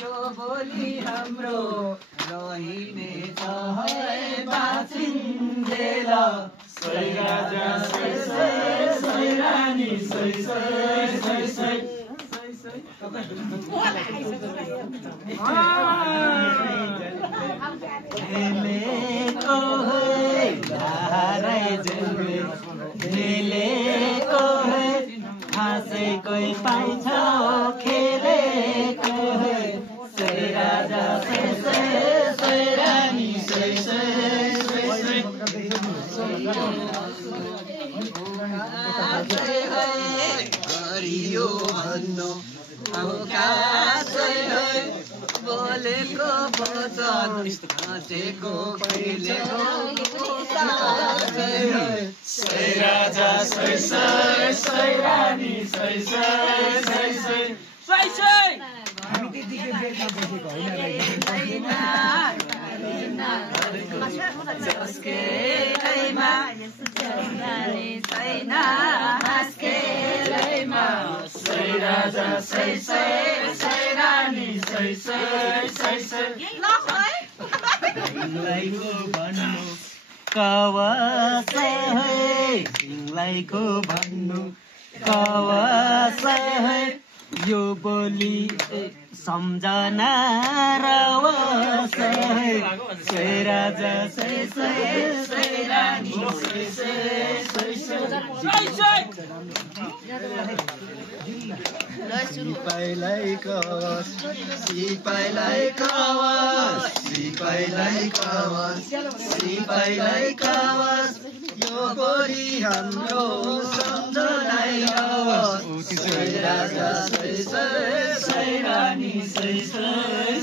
यो बोली हाम्रो रहिने छ है बाँचिन्जेल सै राजा सै सै सै रानी सै सै सै सै खेलेको है धारै जुले खेलेको है हाँसेकै पाइन्छ खेलेको है सै राजा सै सै सै रानी सै सै सै सै हरियो भन्नु बोलेको वचन हाँसेको खेलेको सै राजा सै सै सै रानी सै सै सै सै सै सै हामी त्यतिकै बेडमा बसेको होइन जसकैमा छैन हाँसकेलैमा सै राजा सै सै सै रानी सै सै सै सै तिमीलाईको भन्नु कवसै है तिमीलाईको भन्नु कवसै है यो बोली सम्झना रवसै है सै राजा सै सै सै रानी सै सै सै सै सिपाहीलाई कवच सिपाहीलाई कवच सिपाहीलाई कवच सिपाहीलाई कवच यो बोली हाम्रो सम्झनाइ रवस सै राजा सै सै सै रानी सै सै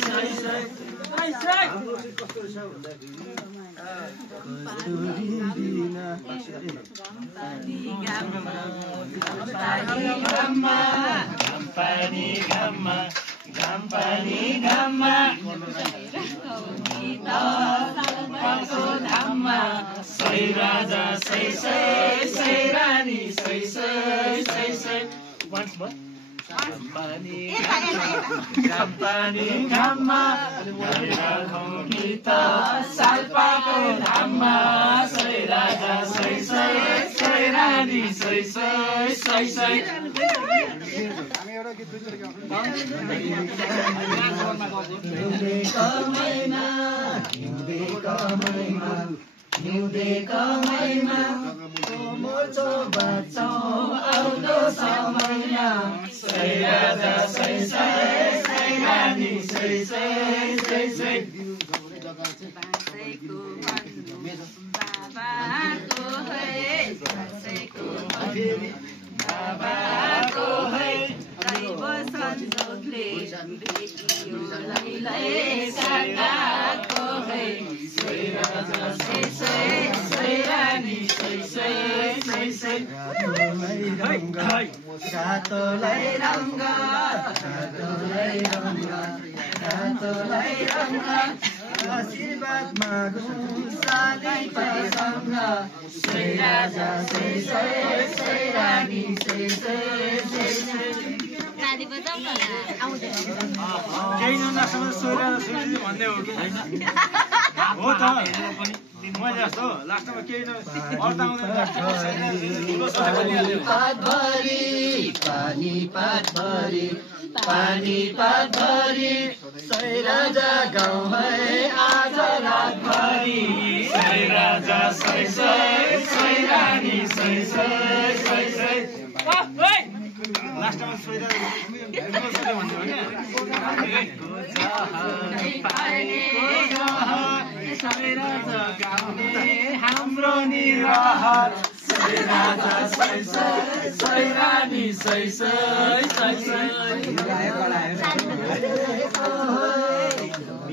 सै सै कस्तुरी बिना कम्पनी घाममा सै राजा सै सै सै रानी सै सै सै सै घामपानी घाममा राखौँ गीत सालपाको धाममा सै राजा सै सै सै रानी सै सै सै सै हिउँदे कमैमा मोर्चो बाँच्छौँ आउँदो समयमा सै राजा सै सै सै रानी सै सै सै सै बाबाको है दैव संजोगले भेटियो काकाको है सै राजा सै सै सै रानी सै सै सै सै रातोलाई रङ्ग आशीर्वाद मागौँ साली पासँग सै राजा सै सै सै रानी सै सै सै सै केही नसम्म सोइरा भन्दै हो कि हो त मैले जस्तो लास्टमा केही पानी पात भरी सै राजा गाउँ है आज रातभरि सै राजा सै सै सै रानी सै सै सै सै लास्टमा सोइरा हाम्रो निरहर सै राजा सै सै सै रानी सै सै सै सै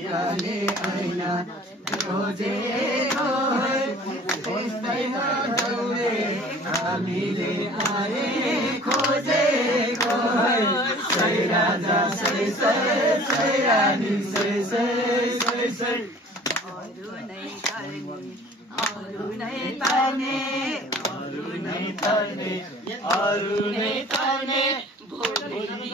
ऐना खोजेको है यस्तै नदौडे हामीले आए खोजेको है सै राजा सै सै सै रानी सै सै सै सै अरू नै तर्ने भोलि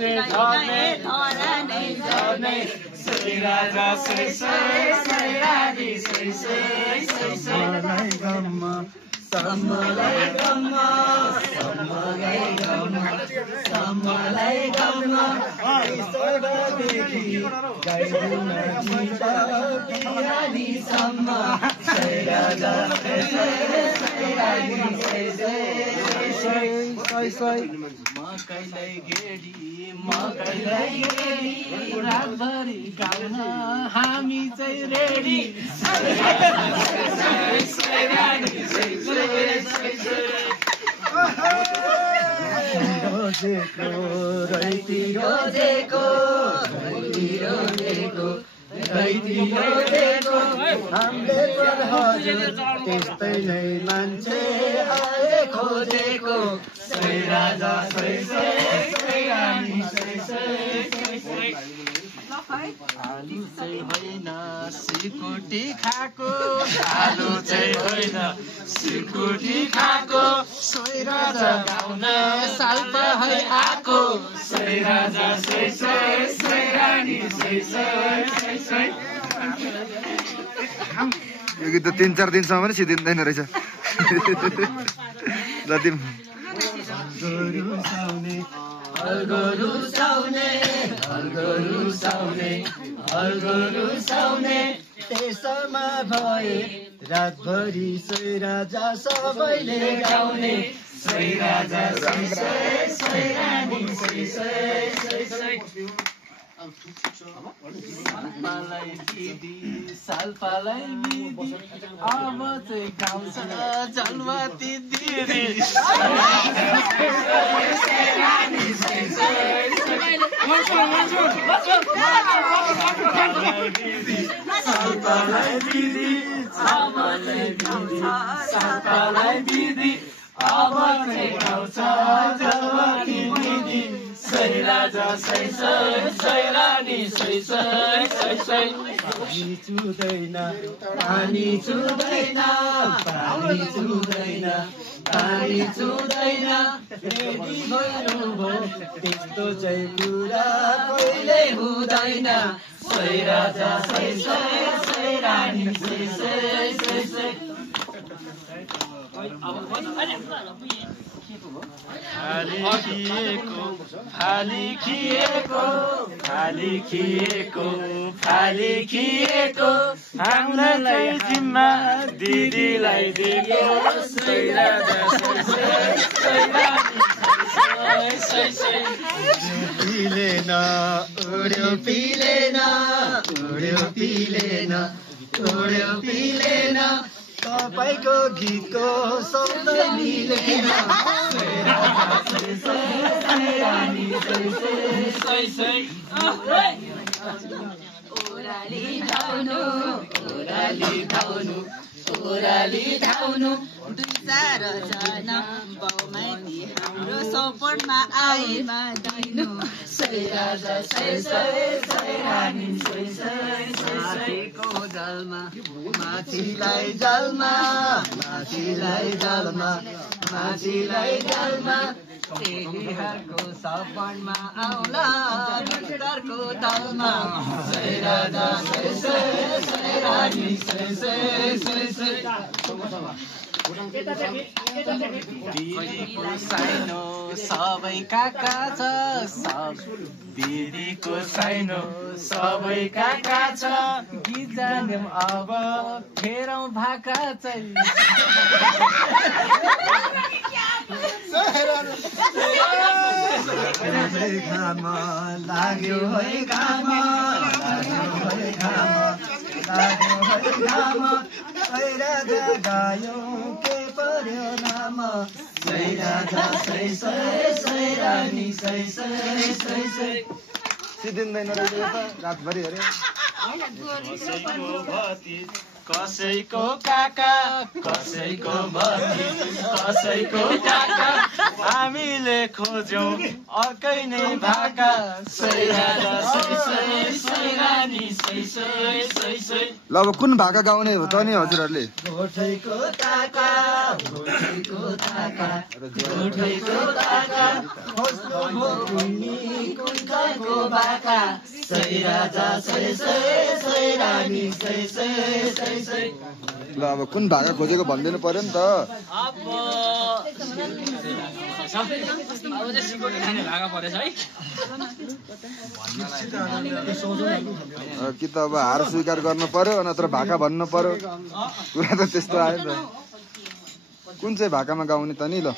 झुटे झर्ने झर्ने सोही राजा सोही सोही सोही रानी सोही सोही सोही सोही गम्मा सम्मलाई गम्मा सम्मलाई गम्मा सम्मलाई गम्मा स्वर्गदेखि गाइदिन जिता पियानी सम्म सै राजा सै रानी सै मकैलाई गेडी रातभरि गाउन हामी चाहिँ रेडी रोजेको रैती रोजेको हामीले हजुर त्यस्तै नै मान्छे आए खोजेको सै राजा सै रानी आलु चाहिँ होइन सिकुटी खाएको आलु चाहिँ होइन सिकुटी खाएको सै राजा गाउन साल्प है आएको सै राजा सै रानी सै यो गीत त 3-4 दिनसम्म पनि सिद्धिँदैन रहेछ जति हलगरु साउने त्यसमा भए रातभरि सै राजा सबैले गाउने सै राजा सै रानी सै साल्पालाई दिदी साल्पालाई दिदी अब चाहिँ गाउँछ जलवती दिदी साल्पालाई दिदी साल्पालाई दिदी अब चाहिँ गाउँछ जलवती दिदी सै राजा सै रानी सै पानी चुदैन पानी चुदैन रेडी भन्नुभयो त्यस्तो चाहिँ कुरा कहिले हुँदैन सै राजा सै रानी सै फाली खिएको हामीलाई जिम्मा दिदीलाई दिएको सै राजा पिलेन उड्यो पिलेन तपाईको गीतको सौन्दर्य मिलेन ओराली धाउनु 2-4 जना बाउमाथि हाम्रो सपोर्टमा आएमा दिनु सै राजा सै रानी माथिको जलमा माथिलाई जलमा टेलीहरूको सपनमा आउला भित्रको तलमा सै राजा सै रानी सै दिदीको साइनो सबै काका छ दिदीको साइनो सबै काका छ गीत जान्यौं अब फेरौँ भाका चाहिँ घाम लाग्यो है घाम सै राजा गायो के पर्यो नाम सै राजा सै रानी सै सिद्धिँदैन रहेछ रातभरि अरे कसैको काका कसैको भती कसैको काका हामीले खोज्यौं अर्कै नै भाका सै राजा सै रानी सै ल अब कुन भाका गाउने हो त नि हजुरहरूले गोठैको काका खोज्नु भो उनी कुण्ठको बाका सै राजा सै सै सै रानी सै सै सै सै। ल अब कुन भाका खोजेको भनिदिनु पर्यो नि त। कि त अब हार स्वीकार गर्नु पर्यो नत्र भाका भन्नु पर्यो। कुरा त त्यस्तो आयो नि त। कुन चाहिँ भाकामा गाउने त नि ल।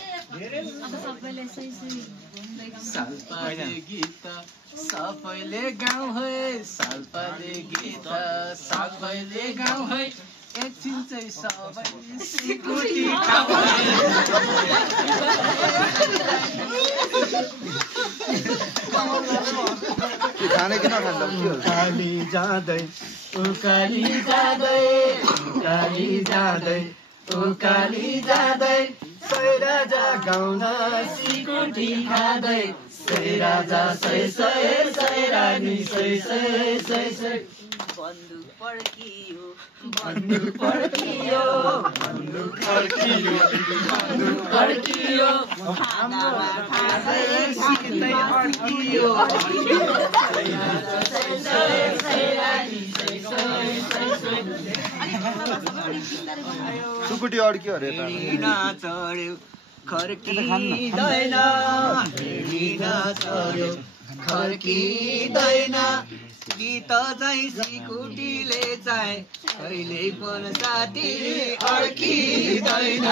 सालपाले गीत सबैले गाउँ है सालपाले गीत सबैले गाउँ है एकछिन चाहिँ सबै सिकुटी खाने कि नखान्छ उकाली जाँदै उकाली जाँदै उकाली जाँदै उकाली जाँदै सै राजा गाउन सिकुटी खाँदै सै राजा सै सै सै रानी सै सै सै सै। बन्दुक पड्कियो बन्दुक पड्कियो बन्दुक पड्कियो बन्दुक पड्कियो हाम्रो खाँदै सिक्दै अड्कियो सै राजा सै सै सै रानी सै सै सै सै। सुकुटी अड्क्यो अरे त। चढ्यो खर्किँदैन हिँडिन चढ्यो खर्किँदैन गीत चाहिँ सिकुटीले चाहिँ कहिले पनि साथी अड्किँदैन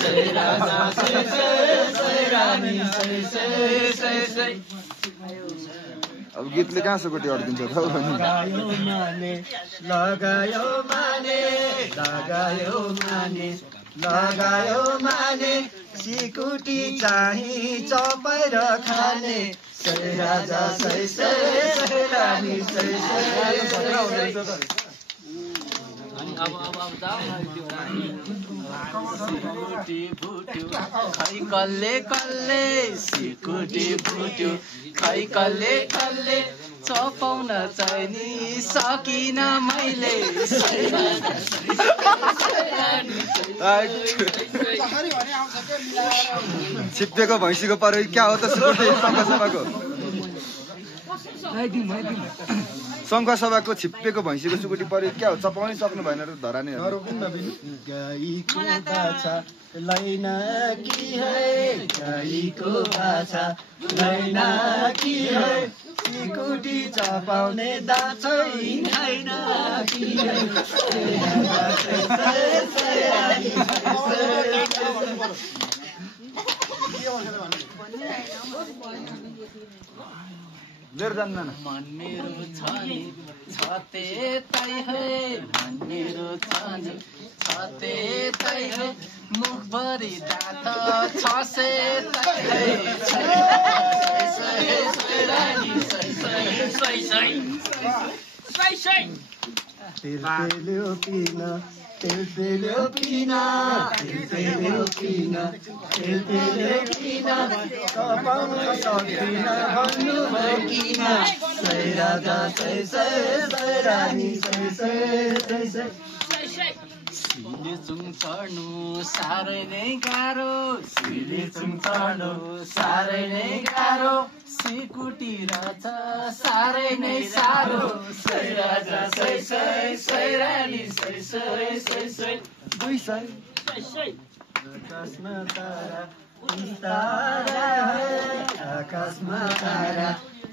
सै राजा सै सै सै रानी सै सै सै सै। अब गीतले कहाँ सुकुटी अड्किन्छ त लगायो माने लगायो माने लगायो माने लगायो माने सिकुटी चाहिँ चपेर खाने सै राजा सै सै सै रानी सै सै सै सै। सिकुटी भुट्यो खै कल्ले कल्ले सिकुटी भुट्यो खै कल्ले कल्ले चपाउन चाहिँ नि सकिन मैले सै राजा सै सै रानी सै सै। छिप्पेको भैँसीको परो क्या हो त सुकुटी शङ्खसभाको। शङ्खसभाको छिप्पेको भैँसीको सुकुटी परो क्या हो चपाउनै सक्नु भएन र धरानीहरू। गाईको बाछा लैना की है गाईको बाछा लैना की है सिकुटी चपाउने दाँत छैन की है सै राजा सै सै सै रानी सै सै। मन मेरो छ नि छ त्यतै है मन मेरो छ नि छ त्यतै है मुखभरि दाँत छ सेतै है सै सै सै रानी सै सै सै सै सै सै। तेल्यो पिन तेल्यो पिन तेल्यो पिन तेल्यो पिन कपाउन सक्दिन भन्नु भयो किन सै राजा सै सै सै रानी सै सै सै सै। सिलेचुङ चढ्नु साह्रै नै गाह्रो सिलेचुङ चढ्नु साह्रै नै गाह्रो सिकुटी रहेछ साह्रै नै साह्रो सै राजा सै सै सै रानी सै सै सै सै। 2 सय आकाशमा तारा बिस्तारा है आकाशमा तारा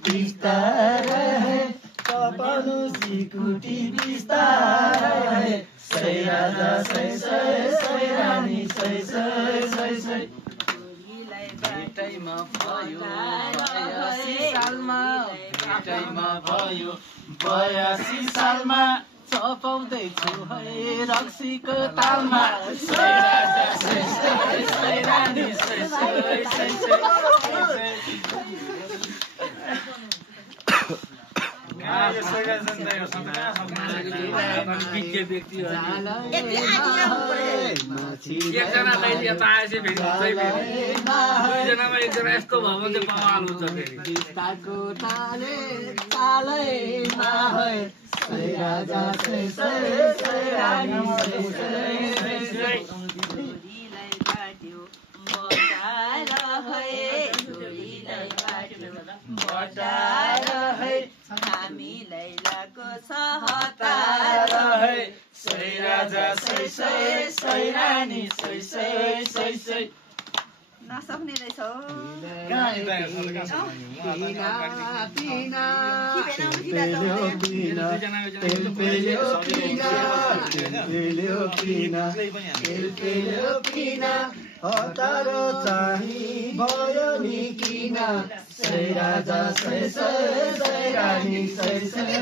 बिस्तारा है कपालु सिकुटी बिस्तारा है सै राजा सै सै सै रानी सै सै सै सै। भेटैमा भयो 82 सालमा भेटैमा भयो 82 सालमा चपाउँदैछु है रक्सीको तालमा सै राजा सै सै सै रानी सै सै सै सै। एकजनालाई यता आएपछि फेरि हुँदै फेरि दुईजनामा एकजना यस्तो भयो भने चाहिँ बवाल हुन्छ फेरि। बिस्ताको ताले तालैमा है सै राजा सै सै सै रानी सै सै सै सै। छोरीलाई बाट्यो बगाएर है छोरीलाई बाट्यो हटार है हामी लैलाको सहतार है सै राजा सै सै सै रानी सै सै सै सै नसक्ने रहेछ हो हतारो चाहिँ भयो नि किन सै राजा सै सै सै रानी सै सै